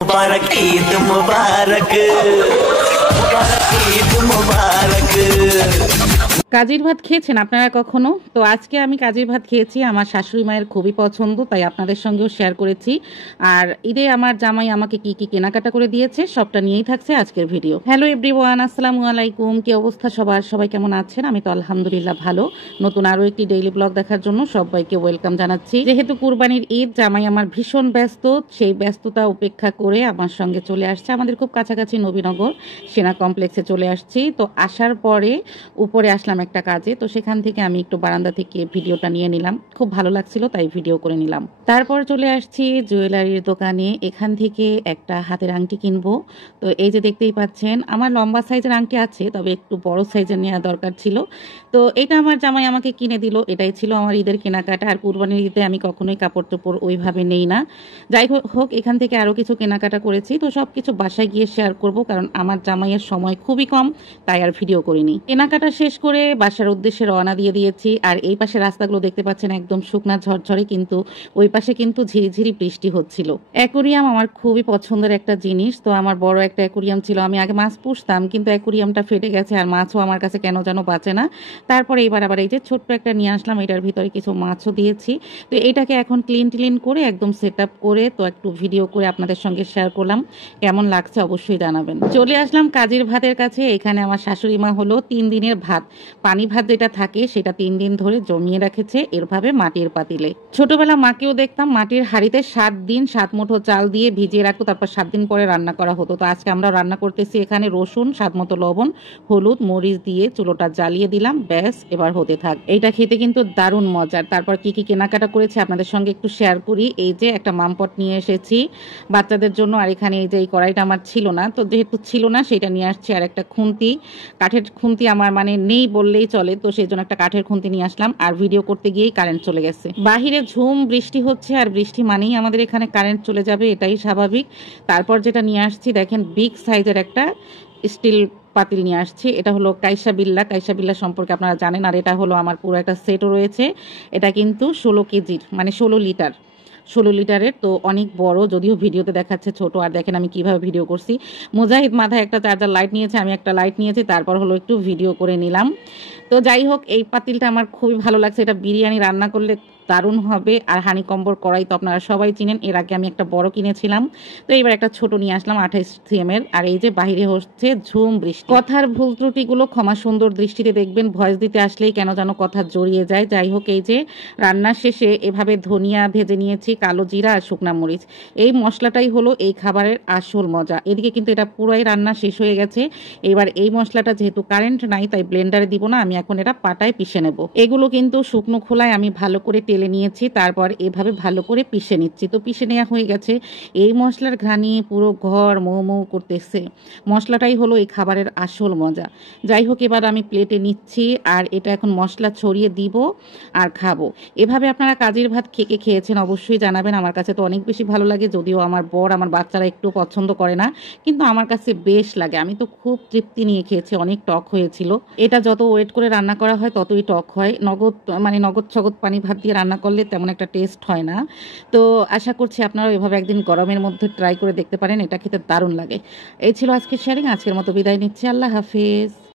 मुबारक ईद मुबारक मुबारक ईद मुबारक। কাজির ভাত খেয়েছেন আপনারা কখনো? তো আজকে আমি কাজির ভাত খেয়েছি, আমার শাশুড়ি মায়ের খুবই পছন্দ, তাই আপনাদের সঙ্গেও শেয়ার করেছি। আর ঈদে আমার জামাই আমাকে কি কি কেনাকাটা করে দিয়েছে সবটা নিয়েই থাকছে আজকের ভিডিও। হ্যালো এভরিওয়ান, আসসালামু আলাইকুম। কি অবস্থা সবার? সবাই কেমন আছেন? আমি তো আলহামদুলিল্লাহ ভালো। নতুন আরও একটি ডেইলি ব্লগ দেখার জন্য সবাইকে ওয়েলকাম জানাচ্ছি। যেহেতু কুরবানির ঈদ, জামাই আমার ভীষণ ব্যস্ত, সেই ব্যস্ততা উপেক্ষা করে আমার সঙ্গে চলে আসছে। আমাদের খুব কাছাকাছি নবীনগর সেনা কমপ্লেক্সে চলে আসছি। তো আসার পরে উপরে আসলাম একটা কাজে, তো সেখান থেকে আমি একটু বারান্দা থেকে ভিডিওটা নিয়ে নিলাম, খুব ভালো লাগছিল তাই ভিডিও করে নিলাম। তারপর চলে আসছি জুয়েলারির দোকানে, এখান থেকে একটা হাতের আংটি কিনবো। তো এই যে দেখতেই পাচ্ছেন, আমার লম্বা সাইজের আংটি আছে, তবে একটু বড় সাইজের নেওয়া দরকার ছিল। তো এটা আমার জামাই আমাকে কিনে দিল। এটাই ছিল আমার ঈদের কেনাকাটা। আর কুরবানির ঈদে আমি কখনোই কাপড় চোপড় ওইভাবে নেই না। যাই হোক, এখান থেকে আরও কিছু কেনাকাটা করেছি, তো সব কিছু বাসায় গিয়ে শেয়ার করব, কারণ আমার জামাইয়ের সময় খুবই কম, তাই আর ভিডিও করিনি। কেনাকাটা শেষ করে বাসার উদ্দেশ্যে রওনা দিয়ে দিয়েছি। আর এই পাশে রাস্তাগুলো দেখতে পাচ্ছেন একদম শুকনা ঝরঝরে, কিন্তু ওই পাশে কিন্তু ঝিরিঝিরি বৃষ্টি হচ্ছিল। অ্যাকোরিয়াম আমার খুবই পছন্দের একটা জিনিস। তো আমার বড় একটা অ্যাকোরিয়াম ছিল, আমি আগে মাছ পুষতাম, কিন্তু অ্যাকোরিয়ামটা ফেটে গেছে আর মাছও আমার কাছে কেন যেন বাঁচে না। তারপরে এবার আবার এই যে ছোট্ট একটা নিয়ে আসলাম, এটার ভিতরে কিছু মাছও দিয়েছি। তো এটাকে এখন ক্লিন করে একদম সেট আপ করে তো একটু ভিডিও করে আপনাদের সঙ্গে শেয়ার করলাম। কেমন লাগছে অবশ্যই জানাবেন। চলে আসলাম কাজির ভাতের কাছে। এখানে আমার শাশুড়ি মা হলো 3 দিনের ভাত, পানি ভাত যেটা থাকে সেটা 3 দিন ধরে জমিয়ে রেখেছে এরভাবে মাটির পাতিলে। ছোটবেলা মাকেও দেখতাম মাটির হাঁড়িতে 7 দিন 7 মুঠো চাল দিয়ে ভিজিয়ে রাখতো, তারপর 7 দিন পরে রান্না করা হতো। তো আজকে আমরা রান্না করতেছি এখানে রসুন, স্বাদ মতো লবণ, হলুদ, মরিচ দিয়ে চুলোটা জ্বালিয়ে দিলাম, ব্যাস এবার হতে থাক। এইটা খেতে কিন্তু দারুণ মজার। তারপর কি কি কেনাকাটা করেছি আপনাদের সঙ্গে একটু শেয়ার করি। এই যে একটা মামপট নিয়ে এসেছি বাচ্চাদের জন্য। আর এখানে এই যে এই কড়াইটা আমার ছিল না, তো যেহেতু ছিল না সেটা নিয়ে আসছি। আর একটা খুন্তি, কাঠের খুন্তি আমার মানে নেই বললেই চলে, তো সেই জন্য একটা কাঠের খুন্তি নিয়ে আসলাম। আর ভিডিও করতে গিয়েই কারেন্ট চলে গেছে। বাহিরে ঝুম বৃষ্টি হচ্ছে, আর বৃষ্টি মানেই আমাদের এখানে কারেন্ট চলে যাবে, এটাই স্বাভাবিক। তারপর যেটা নিয়ে আসছি দেখেন, বিগ সাইজের একটা স্টিল পাতিল নিয়ে আসছি। এটা হলো কাইসা বিল্লা সম্পর্কে আপনারা জানেন। আর এটা হলো আমার পুরো একটা সেটও রয়েছে। এটা কিন্তু 16 কেজির, মানে 16 লিটারের। তো অনেক বড়, যদিও ভিডিওতে দেখাচ্ছে ছোট। আর দেখেন আমি কিভাবে ভিডিও করছি। মুজাহিদ মাথায় একটা চার্জার লাইট নিয়েছে, আমি একটা লাইট নিয়েছি, তারপর হলো একটু ভিডিও করে নিলাম। তো যাই হোক, এই পাতিলটা আমার খুবই ভালো লাগছে। এটা বিরিয়ানি রান্না করলে দারুণ হবে। আর হানিকম্বর কড়াই তো আপনারা সবাই চিনেন, এর আগে আমি একটা বড় কিনেছিলাম। তো এবার একটা ছোট নিয়ে আসলাম 28 cm এর। আর এই যে বাহিরে হচ্ছে ঝুম বৃষ্টি। কথার ভুল ত্রুটিগুলো ক্ষমা সুন্দর দৃষ্টিতে দেখবেন, ভয়েস দিতে আসলেই কেন যেন কথা জড়িয়ে যায়। যাই হোক, এই যে রান্নার শেষে এভাবে ধনিয়া ভেজে নিয়েছি, কালো জিরা আর শুকনা মরিচ। এই মশলাটাই হলো এই খাবারের আসল মজা। এদিকে কিন্তু এটা পুরাই রান্না শেষ হয়ে গেছে। এবার এই মশলাটা যেহেতু কারেন্ট নাই, তাই ব্লেন্ডারে দিব না, আমি এখন এটা পাটায় পিষে নেব। এগুলো কিন্তু শুকনো খোলায় আমি ভালো করে টেলে নিয়েছি, তারপর এভাবে ভালো করে পিষে নিচ্ছি। তো পিষে নেওয়া হয়ে গেছে। এই মশলার ঘ্রাণে পুরো ঘর মৌ মৌ করতেছে। মশলাটাই হলো এই খাবারের আসল মজা। যাই হোক, এবার আমি প্লেটে নিচ্ছি, আর এটা এখন মশলা ছড়িয়ে দিব আর খাবো। এভাবে আপনারা কাজির ভাত খেয়েছেন অবশ্যই জানাবেন। আমার কাছে তো অনেক বেশি ভালো লাগে, যদিও আমার বর আমার বাচ্চারা একটু পছন্দ করে না, কিন্তু আমার কাছে বেশ লাগে। আমি তো খুব তৃপ্তি নিয়ে খেয়েছি, অনেক টক হয়েছিল। এটা যত ওয়েট করে রান্না করা হয় ততই টক হয়। নগদ ছগদ পানি ভাত দিয়ে রান্না করলে তেমন একটা টেস্ট হয় না। তো আশা করছি আপনারা এভাবে একদিন গরমের মধ্যে ট্রাই করে দেখতে পারেন, এটা খেতে দারুণ লাগে। এই ছিল আজকের শেয়ারিং। আজকের মতো বিদায় নিচ্ছি, আল্লাহ হাফিজ।